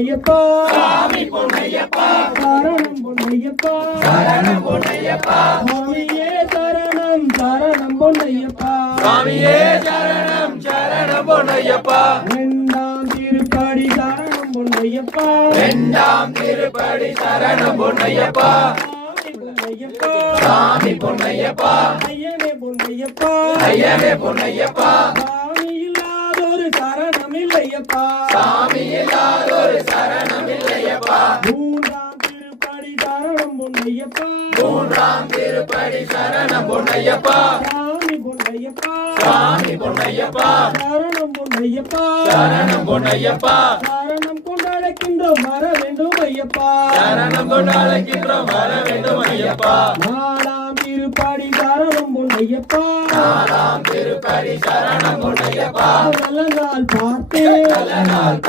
பொன்னையப்பா சாமி பொன்னையப்பா சரணம் பொன்னையப்பா சரணம் பொன்னையப்பா சுவாமியே சரணம் சரணம் பொன்னையப்பா சுவாமியே சரணம் சரணம் பொன்னையப்பா இரண்டாம் திருப்படி சரணம் பொன்னையப்பா இரண்டாம் திருப்படி சரணம் பொன்னையப்பா சாமி பொன்னையப்பா ஐயனே பொன்னையப்பா ஐயனே பொன்னையப்பா சாமி இல்லாதொரு சரணம் இல்லையப்பா சாமி இல்லாதொரு சரணம் இல்லையப்பா மூன்றாம் திருப்படி சரணம் பொன்னையப்பா மூன்றாம் திருப்படி சரணம் பொன்னையப்பா சாமி பொன்னையப்பா சாமி பொன்னையப்பா சரணம் பொன்னையப்பா சரணம் பொன்னையப்பா சரணம் கொண்டழைக்கின்றோம் வர வேண்டும் ஐயப்பா சரணம் கொண்டு அழைக்கின்றோம் வர வேண்டும் ஐயப்பா நாலாம் திருப்படி சரணம் பொன்னையப்பா நாலாம் திருப்படி சரணம் பொன்னையப்பா நல்ல நாள் பார்த்து நல்ல நாள்